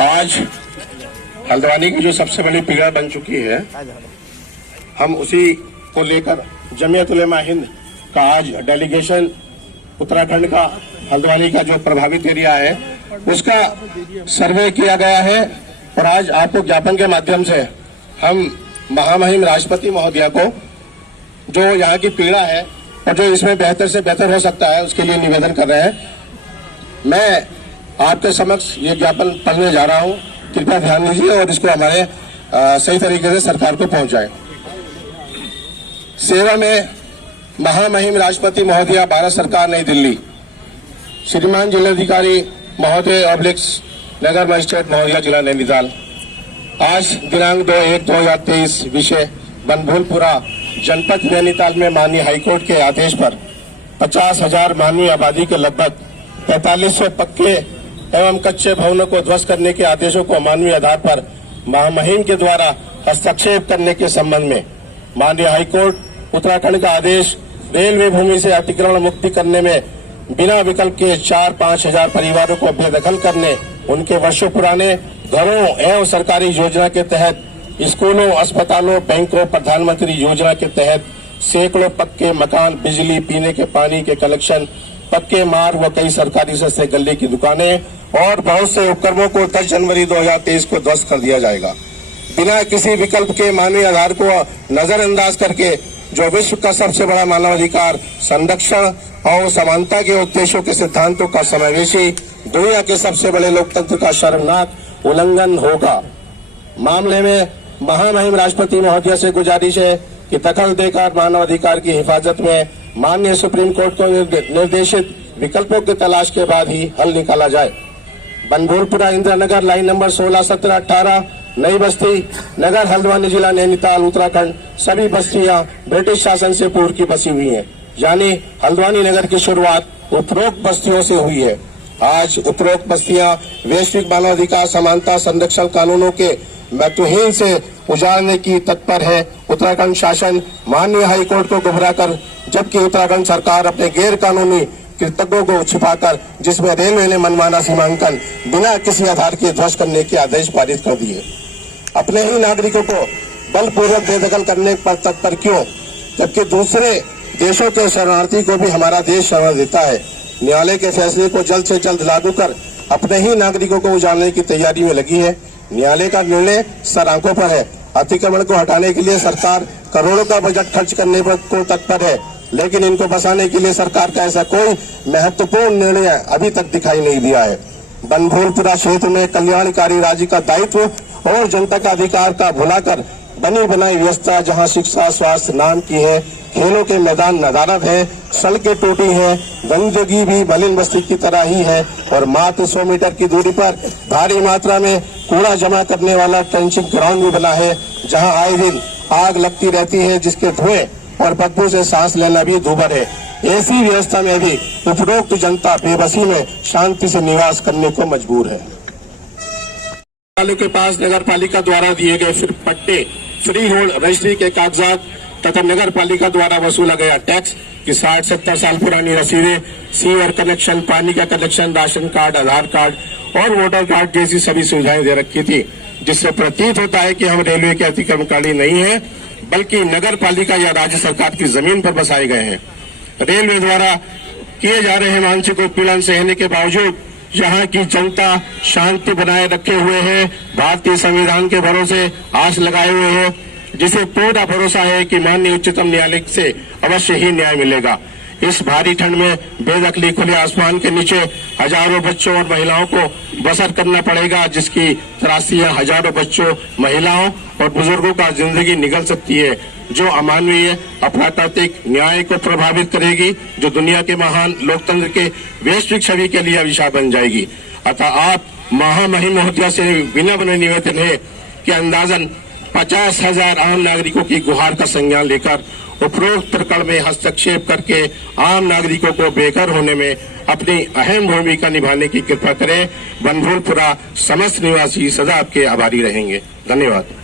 आज हल्द्वानी की जो सबसे बड़ी पीड़ा बन चुकी है, हम उसी को लेकर जमीयत उलेमा हिंद का आज डेलीगेशन उत्तराखंड का हल्द्वानी का जो प्रभावित एरिया है उसका सर्वे किया गया है। और आज आपको ज्ञापन के माध्यम से हम महामहिम राष्ट्रपति महोदया को जो यहाँ की पीड़ा है और जो इसमें बेहतर से बेहतर हो सकता है उसके लिए निवेदन कर रहे हैं। मैं आपके समक्ष ये ज्ञापन पढ़ने जा रहा हूँ, कृपया ध्यान दीजिए और इसको हमारे सही तरीके से सरकार को पहुंचाएं। सेवा में महामहिम राष्ट्रपति महोदया, भारत सरकार, नई दिल्ली। श्रीमान जिलाधिकारी महोदय ऑब्लिक्स नगर मजिस्ट्रेट महोदया, जिला नैनीताल। आज दिनांक 2/1/2023 विषय बनभूलपुरा जनपद नैनीताल में माननीय हाईकोर्ट के आदेश पर 50,000 मानवीय आबादी के लगभग 4500 पक्के एवं कच्चे भवनों को ध्वस्त करने के आदेशों को मानवीय आधार पर महामहिम के द्वारा हस्तक्षेप करने के संबंध में माननीय हाईकोर्ट उत्तराखंड का आदेश रेलवे भूमि से अतिक्रमण मुक्ति करने में बिना विकल्प के 4-5 हजार परिवारों को बेदखल करने, उनके वर्षों पुराने घरों एवं सरकारी योजना के तहत स्कूलों, अस्पतालों, बैंकों, प्रधानमंत्री योजना के तहत सैकड़ों पक्के मकान, बिजली, पीने के पानी के कलेक्शन, पक्के मार्ग व कई सरकारी सस्ते गले की दुकानें और बहुत से उपक्रमों को 10 जनवरी 2023 को ध्वस्त कर दिया जाएगा। बिना किसी विकल्प के मानवीय आधार को नजरअंदाज करके जो विश्व का सबसे बड़ा मानवाधिकार संरक्षण और समानता के उद्देश्यों के सिद्धांतों का समावेशी दुनिया के सबसे बड़े लोकतंत्र का शर्मनाक उल्लंघन होगा। मामले में महामहिम राष्ट्रपति महोदया से गुजारिश है कि दखल देकर मानवाधिकार की हिफाजत में माननीय सुप्रीम कोर्ट को निर्देशित विकल्पों की तलाश के बाद ही हल निकाला जाए। बनभूलपुरा इंदिरानगर लाइन नंबर 16, 17, 18 नई बस्ती नगर हल्द्वानी, जिला नैनीताल, उत्तराखंड। सभी बस्तियां ब्रिटिश शासन से पूर्व की बसी हुई हैं, यानी हल्द्वानी नगर की शुरुआत उपरोक्त बस्तियों से हुई है। आज उपरोक्त बस्तियां वैश्विक मानवाधिकार समानता संरक्षण कानूनों के महत्वहीन से उजाड़ने की तत्पर है। उत्तराखंड शासन माननीय हाईकोर्ट को गुमराह कर, जबकि उत्तराखंड सरकार अपने गैर कानूनी कृतज्ञों को छिपाकर, जिसमें रेलवे ने मनमाना सीमांकन बिना किसी आधार के ध्वस्त करने के आदेश पारित कर दिए, अपने ही नागरिकों को बलपूर्वक बेदखल करने पर तत्पर क्यों, जबकि दूसरे देशों के शरणार्थी को भी हमारा देश शरण देता है। न्यायालय के फैसले को जल्द से जल्द लागू कर अपने ही नागरिकों को उजाड़ने की तैयारी में लगी है। न्यायालय का निर्णय सर आंखों पर है। अतिक्रमण को हटाने के लिए सरकार करोड़ों का बजट खर्च करने पर को तत्पर है, लेकिन इनको बसाने के लिए सरकार का ऐसा कोई महत्वपूर्ण निर्णय अभी तक दिखाई नहीं दिया है। बनभूलपुरा क्षेत्र में कल्याणकारी राज्य का दायित्व और जनता का अधिकार का भुलाकर बनी बनाई व्यवस्था, जहां शिक्षा स्वास्थ्य नाम की है, खेलों के मैदान नदारद है, सड़कें टूटी हैं, गंदगी भी मलिन बस्ती की तरह ही है और मात्र 100 मीटर की दूरी पर भारी मात्रा में कूड़ा जमा करने वाला ट्रेंचिंग ग्राउंड भी बना है, जहां आए दिन आग लगती रहती है, जिसके धुएं और बदबू से सांस लेना भी दूभर है। ऐसी व्यवस्था में भी उपरोक्त जनता बेबसी में शांति से निवास करने को मजबूर है। के पास नगर पालिका द्वारा दिए गए फिर पट्टे, फ्री होल्ड रजिस्ट्री के कागजात तथा नगर पालिका द्वारा वसूला गया टैक्स की 60-70 साल पुरानी रसीदें, सीवर कनेक्शन, पानी का कनेक्शन, राशन कार्ड, आधार कार्ड और वोटर कार्ड जैसी सभी सुविधाएं दे रखी थी, जिससे प्रतीत होता है कि हम रेलवे के अतिक्रमणकारी नहीं है, बल्कि नगर पालिका या राज्य सरकार की जमीन पर बसाए गए हैं। रेलवे द्वारा किए जा रहे मानसिक उत्पीड़न सहने के बावजूद यहाँ की जनता शांति बनाए रखे हुए है, भारतीय संविधान के भरोसे आस लगाए हुए है, जिसे पूरा भरोसा है कि माननीय उच्चतम न्यायालय से अवश्य ही न्याय मिलेगा। इस भारी ठंड में बेदखली खुले आसमान के नीचे हजारों बच्चों और महिलाओं को बसर करना पड़ेगा, जिसकी त्रासियां हजारों बच्चों, महिलाओं और बुजुर्गों का जिंदगी निगल सकती है, जो अमानवीय अप्राकृतिक न्याय को प्रभावित करेगी, जो दुनिया के महान लोकतंत्र के वैश्विक छवि के लिए अभिशाप बन जाएगी। अतः आप महामहिम महोदया से विनम्र निवेदन है कि अंदाजन 50,000 आम नागरिकों की गुहार का संज्ञान लेकर उपरोक्त प्रकरण में हस्तक्षेप करके आम नागरिकों को बेघर होने में अपनी अहम भूमिका निभाने की कृपा करें। बनभूलपुरा समस्त निवासी सदा आपके आभारी रहेंगे। धन्यवाद।